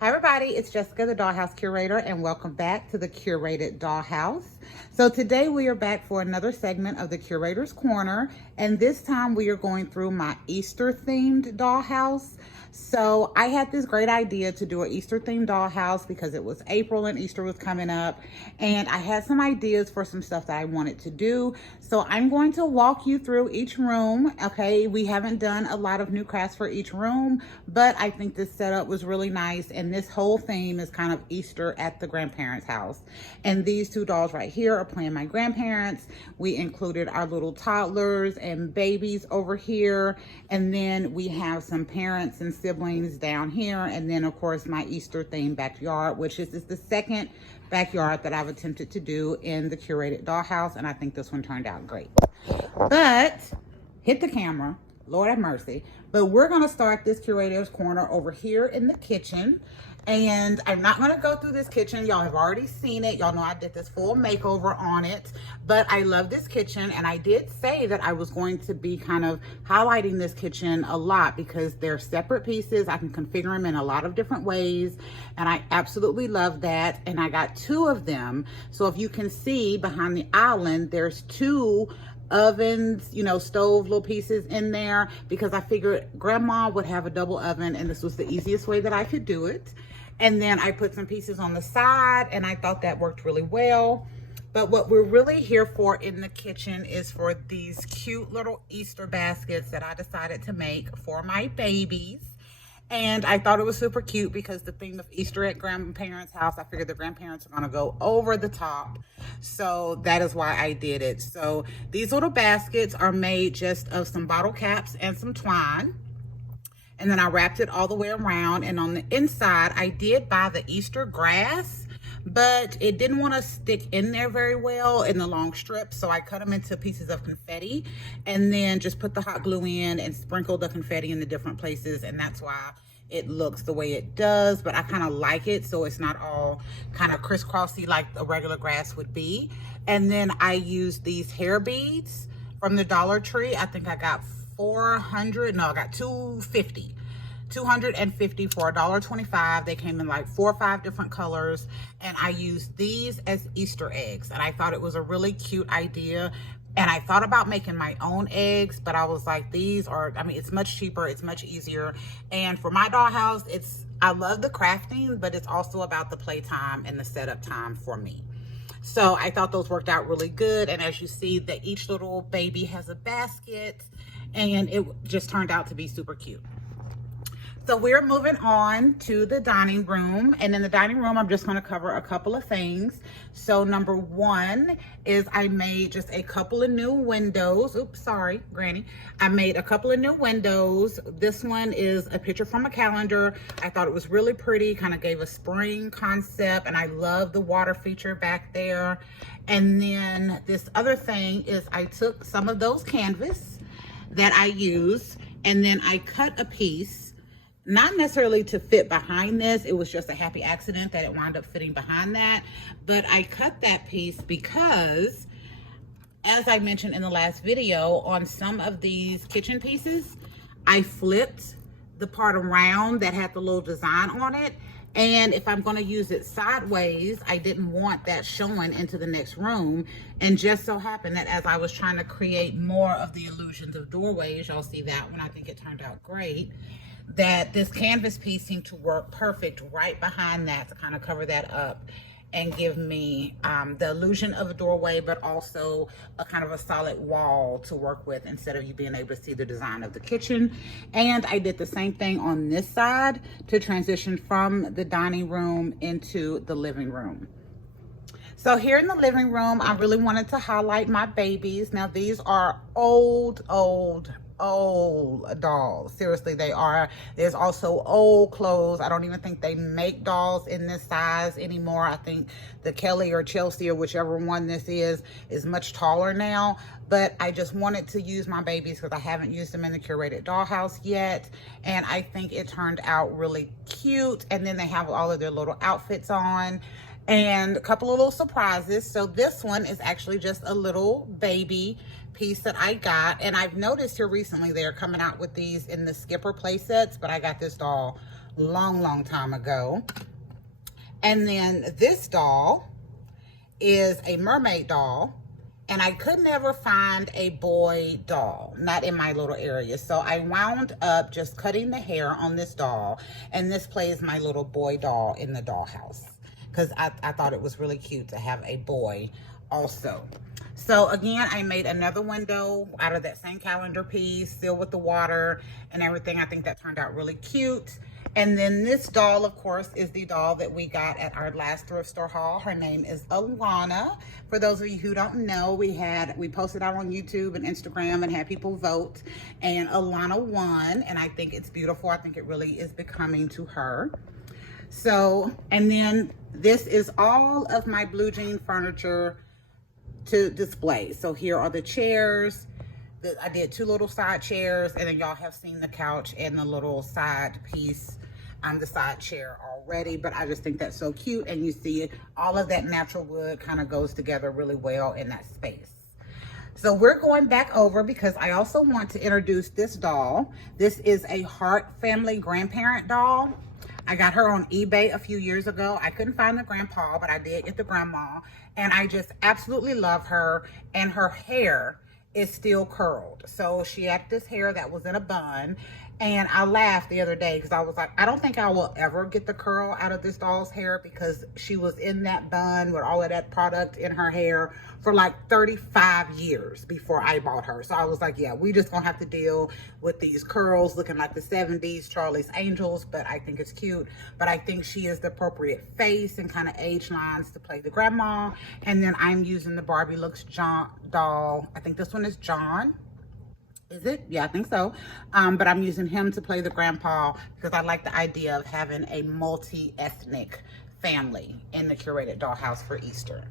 Hi everybody, it's Jessica, the Dollhouse Curator, and welcome back to the Curated Dollhouse. So today we are back for another segment of the Curator's Corner, and this time we are going through my Easter themed dollhouse. So I had this great idea to do an Easter themed dollhouse because it was April and Easter was coming up, and I had some ideas for some stuff that I wanted to do. So I'm going to walk you through each room. Okay, we haven't done a lot of new crafts for each room, but I think this setup was really nice, and this whole theme is kind of Easter at the grandparents' house. And these two dolls right here are playing my grandparents. We included our little toddlers and babies over here, and then we have some parents and siblings down here, and then of course my Easter themed backyard, which is the second backyard that I've attempted to do in the Curated Dollhouse, and I think this one turned out great. But hit the camera, Lord have mercy. But we're gonna start this Curator's Corner over here in the kitchen. And I'm not gonna go through this kitchen. Y'all have already seen it. Y'all know I did this full makeover on it. But I love this kitchen, and I did say that I was going to be kind of highlighting this kitchen a lot because they're separate pieces. I can configure them in a lot of different ways, and I absolutely love that. And I got two of them. So if you can see behind the island, there's two ovens, stove little pieces in there, because I figured grandma would have a double oven and this was the easiest way that I could do it. And then I put some pieces on the side, and I thought that worked really well. But what we're really here for in the kitchen is for these cute little Easter baskets that I decided to make for my babies. And I thought it was super cute because the theme of Easter at grandparents' house, I figured the grandparents are going to go over the top. So that is why I did it. So these little baskets are made just of some bottle caps and some twine. And then I wrapped it all the way around. And on the inside, I did buy the Easter grass, but it didn't want to stick in there very well in the long strips. So I cut them into pieces of confetti and then just put the hot glue in and sprinkled the confetti in the different places. And that's why it looks the way it does, but I kind of like it so it's not all kind of crisscrossy like a regular grass would be. And then I used these hair beads from the Dollar Tree. I think I got 400, no, I got 250 for $1.25. They came in like 4 or 5 different colors, and I used these as Easter eggs, and I thought it was a really cute idea. And I thought about making my own eggs, but I was like, it's much cheaper, it's much easier. And for my dollhouse, I love the crafting, but it's also about the playtime and the setup time for me. So I thought those worked out really good. And as you see, that each little baby has a basket, and it just turned out to be super cute. So we're moving on to the dining room, and in the dining room, I'm just going to cover a couple of things. So number one is I made just a couple of new windows. Oops, sorry, Granny. I made a couple of new windows. This one is a picture from a calendar. I thought it was really pretty, kind of gave a spring concept, and I love the water feature back there. And then this other thing is I took some of those canvas that I used, and then I cut a piece, not necessarily to fit behind this. It was just a happy accident that it wound up fitting behind that. But I cut that piece because, as I mentioned in the last video, on some of these kitchen pieces, I flipped the part around that had the little design on it. And if I'm going to use it sideways, I didn't want that showing into the next room. And just so happened that as I was trying to create more of the illusions of doorways, y'all see that one, I think it turned out great, that this canvas piece seemed to work perfect right behind that to kind of cover that up and give me the illusion of a doorway, but also a kind of a solid wall to work with instead of you being able to see the design of the kitchen. And I did the same thing on this side to transition from the dining room into the living room. So here in the living room, I really wanted to highlight my babies. Now these are old dolls. Seriously, they are. There's also old clothes. I don't even think they make dolls in this size anymore. I think the Kelly or Chelsea or whichever one this is much taller now. But I just wanted to use my babies because I haven't used them in the Curated Dollhouse yet. And I think it turned out really cute. And then they have all of their little outfits on and a couple of little surprises. So this one is actually just a little baby piece that I got, and I've noticed here recently they're coming out with these in the Skipper play sets, but I got this doll long time ago. And then this doll is a mermaid doll. And I could never find a boy doll, not in my little area. So I wound up just cutting the hair on this doll. And this plays my little boy doll in the dollhouse. Because I thought it was really cute to have a boy also. So again, I made another window out of that same calendar piece, sealed with the water and everything. I think that turned out really cute. And then this doll, of course, is the doll that we got at our last thrift store haul. Her name is Alana. For those of you who don't know, we posted out on YouTube and Instagram and had people vote, and Alana won. And I think it's beautiful. I think it really is becoming to her. So, and then this is all of my blue jean furniture to display. So here are the chairs. I did 2 little side chairs, and then y'all have seen the couch and the little side piece, the side chair already, but I just think that's so cute. And you see all of that natural wood kind of goes together really well in that space. So we're going back over because I also want to introduce this doll. This is a Hart family grandparent doll. I got her on eBay a few years ago. I couldn't find the grandpa, but I did get the grandma. And I just absolutely love her. And her hair is still curled. So she had this hair that was in a bun. And I laughed the other day because I was like, I don't think I will ever get the curl out of this doll's hair because she was in that bun with all of that product in her hair for like 35 years before I bought her. So I was like, yeah, we just gonna have to deal with these curls looking like the 70s Charlie's Angels, but I think it's cute. But I think she is the appropriate face and kind of age lines to play the grandma. And then I'm using the Barbie Looks John doll. I think this one is John. Is it? Yeah, I think so. But I'm using him to play the grandpa because I like the idea of having a multi-ethnic family in the curated dollhouse for Easter.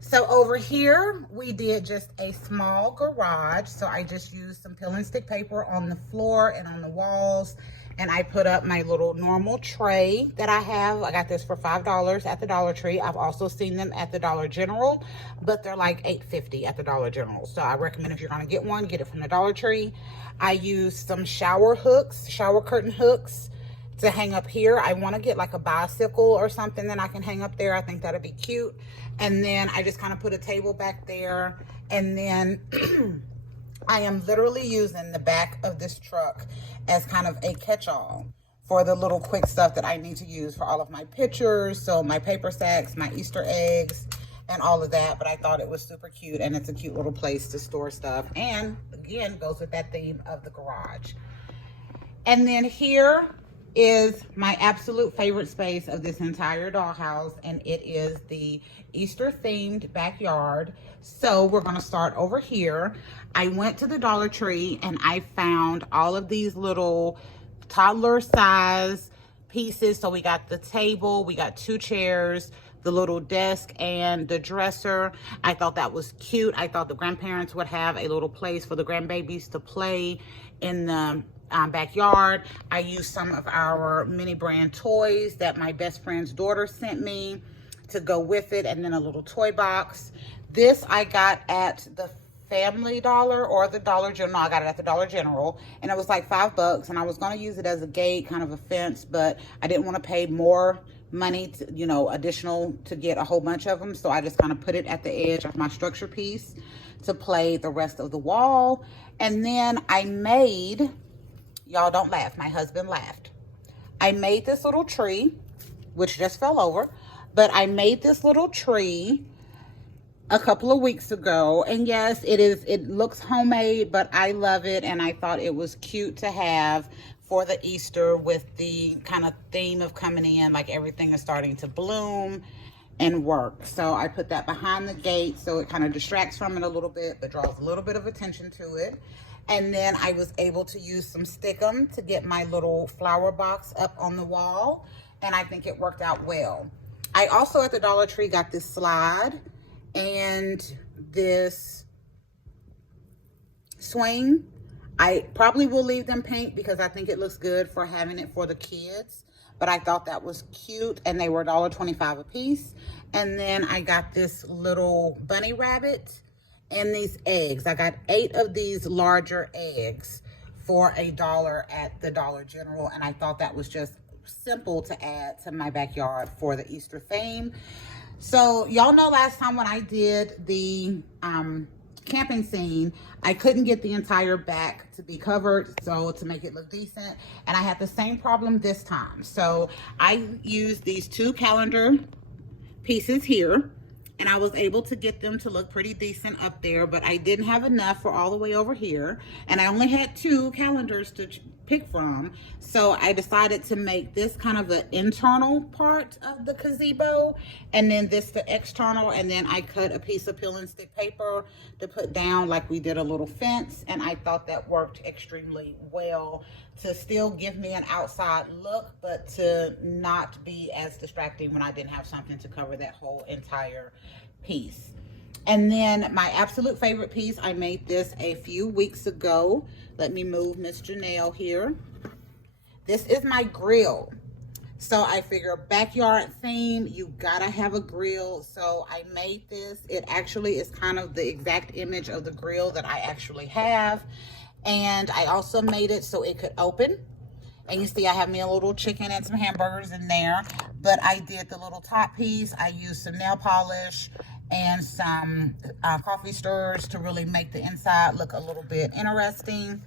So over here, we did just a small garage. So I just used some peel and stick paper on the floor and on the walls. And I put up my little normal tray that I have. I got this for $5 at the Dollar Tree. I've also seen them at the Dollar General, but they're like $8.50 at the Dollar General. So I recommend if you're gonna get one, get it from the Dollar Tree. I used some shower curtain hooks to hang up here. I wanna get like a bicycle or something that I can hang up there. I think that'd be cute. And then I just kind of put a table back there. And then I am literally using the back of this truck as kind of a catch-all for the little quick stuff that I need to use for all of my pictures. So my paper sacks, my Easter eggs, and all of that. But I thought it was super cute, and it's a cute little place to store stuff. And again, goes with that theme of the garage. And then here is my absolute favorite space of this entire dollhouse, and it is the Easter themed backyard. So we're going to start over here. I went to the Dollar Tree and I found all of these little toddler size pieces. So we got the table, we got 2 chairs, the little desk, and the dresser. I thought that was cute. I thought the grandparents would have a little place for the grandbabies to play in the backyard. I used some of our mini brand toys that my best friend's daughter sent me to go with it, and then a little toy box. This I got at the Family Dollar or the Dollar General. No, I got it at the Dollar General, and it was like $5, and I was going to use it as a gate, kind of a fence, but I didn't want to pay more money to, you know, additional to get a whole bunch of them. So I just kind of put it at the edge of my structure piece to play the rest of the wall. And then I made, y'all don't laugh, my husband laughed, I made this little tree, which just fell over, but I made this little tree a couple of weeks ago. And yes, it looks homemade, but I love it, and I thought it was cute to have for the Easter with the kind of theme of coming in, like everything is starting to bloom and work. So I put that behind the gate so it kind of distracts from it a little bit, but draws a little bit of attention to it. And then I was able to use some stickum to get my little flower box up on the wall, and I think it worked out well. I also at the Dollar Tree got this slide and this swing. I probably will leave them pink because I think it looks good for having it for the kids, but I thought that was cute, and they were $1.25 a piece. And then I got this little bunny rabbit and these eggs. I got 8 of these larger eggs for $1 at the Dollar General, and I thought that was just simple to add to my backyard for the Easter theme. So y'all know last time when I did the camping scene, I couldn't get the entire back to be covered, so to make it look decent, and I had the same problem this time. So I used these 2 calendar pieces here, and I was able to get them to look pretty decent up there, but I didn't have enough for all the way over here, and I only had 2 calendars to pick from. So I decided to make this kind of an internal part of the gazebo, and then this the external, and then I cut a piece of peel and stick paper to put down like we did a little fence, and I thought that worked extremely well to still give me an outside look, but to not be as distracting when I didn't have something to cover that whole entire piece. And then my absolute favorite piece, I made this a few weeks ago. Let me move Miss Janelle here. This is my grill. So I figure backyard theme, you gotta have a grill. So I made this. It actually is kind of the exact image of the grill that I actually have. And I also made it so it could open. And you see I have me a little chicken and some hamburgers in there. But I did the little top piece. I used some nail polish and some coffee stirrers to really make the inside look a little bit interesting.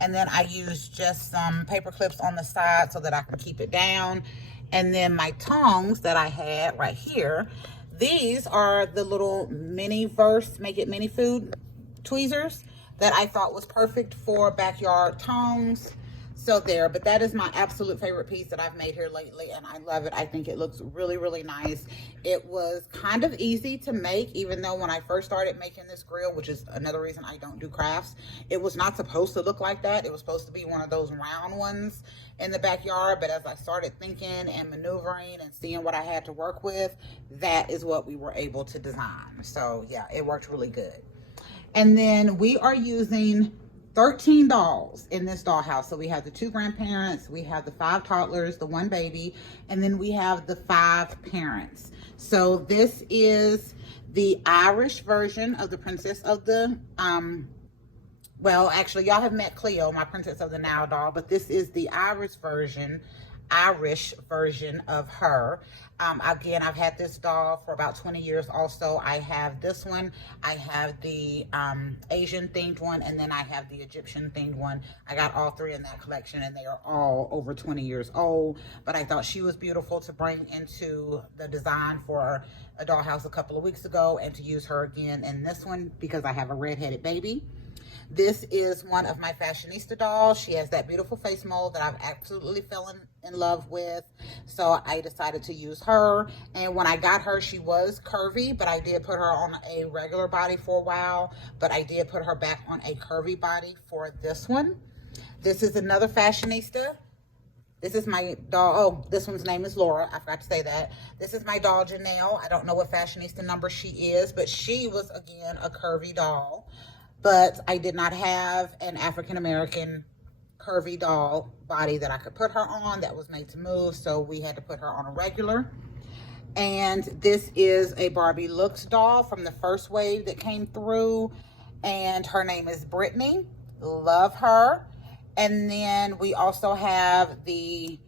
And then I used just some paper clips on the side so that I can keep it down. And then my tongs that I had right here, these are the little mini make it mini food tweezers that I thought was perfect for backyard tongs. So there, but that is my absolute favorite piece that I've made here lately, and I love it. I think it looks really, really nice. It was kind of easy to make, even though when I first started making this grill, which is another reason I don't do crafts, it was not supposed to look like that. It was supposed to be one of those round ones in the backyard, but as I started thinking and maneuvering and seeing what I had to work with, that is what we were able to design. So yeah, it worked really good. And then we are using 13 dolls in this dollhouse. So we have the 2 grandparents, we have the 5 toddlers, the 1 baby, and then we have the 5 parents. So this is the Irish version of the Princess of the, well, actually y'all have met Cleo, my Princess of the Nile doll, but this is the Irish version of her. Again, I've had this doll for about 20 years also. I have this one, I have the Asian themed one, and then I have the Egyptian themed one. I got all 3 in that collection, and they are all over 20 years old, but I thought she was beautiful to bring into the design for a dollhouse a couple of weeks ago, and to use her again in this one because I have a red-headed baby. This is one of my fashionista dolls. She has that beautiful face mold that I've absolutely fallen in love with. So I decided to use her. And when I got her, she was curvy, but I did put her on a regular body for a while. But I did put her back on a curvy body for this one. This is another fashionista. This is my doll. Oh, this one's name is Laura. I forgot to say that. This is my doll, Janelle. I don't know what fashionista number she is, but she was, again, a curvy doll. But I did not have an African-American curvy doll body that I could put her on that was made to move, so we had to put her on a regular. And this is a Barbie Looks doll from the first wave that came through, and her name is Brittany. Love her. And then we also have the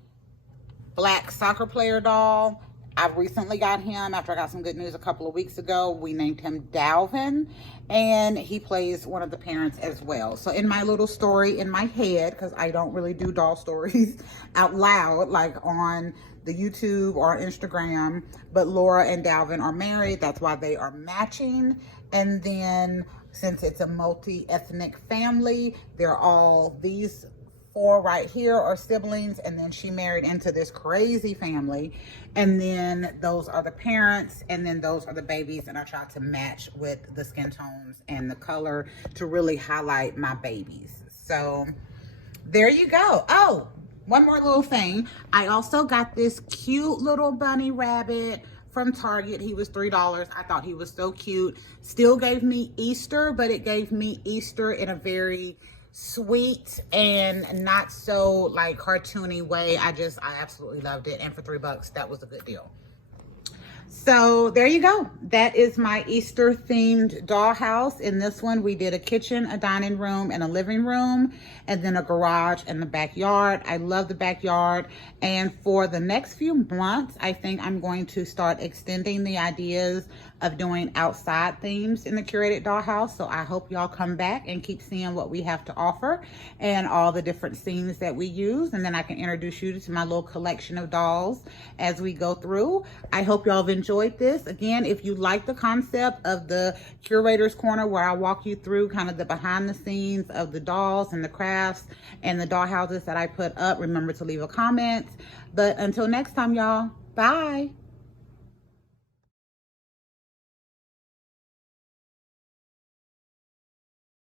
black soccer player doll. I recently got him after I got some good news a couple of weeks ago. We named him Dalvin, and he plays one of the parents as well. So in my little story in my head, because I don't really do doll stories out loud like on the YouTube or Instagram, but Laura and Dalvin are married. That's why they are matching. And then since it's a multi-ethnic family, they're all these 4 right here are siblings, and then she married into this crazy family, and then those are the parents, and then those are the babies, and I tried to match with the skin tones and the color to really highlight my babies. So there you go. Oh, one more little thing. I also got this cute little bunny rabbit from Target. He was $3. I thought he was so cute. Still gave me Easter, but it gave me Easter in a very sweet and not so like cartoony way. I absolutely loved it, and for $3 that was a good deal. So there you go. That is my Easter themed dollhouse. In this one, we did a kitchen, a dining room, and a living room, and then a garage and the backyard. I love the backyard. And for the next few months, I think I'm going to start extending the ideas of doing outside themes in the curated dollhouse. So I hope y'all come back and keep seeing what we have to offer and all the different scenes that we use. And then I can introduce you to my little collection of dolls as we go through. I hope y'all have enjoyed this. Again, if you like the concept of the Curator's Corner, where I walk you through kind of the behind the scenes of the dolls and the crafts and the dollhouses that I put up, remember to leave a comment. But until next time, y'all, bye.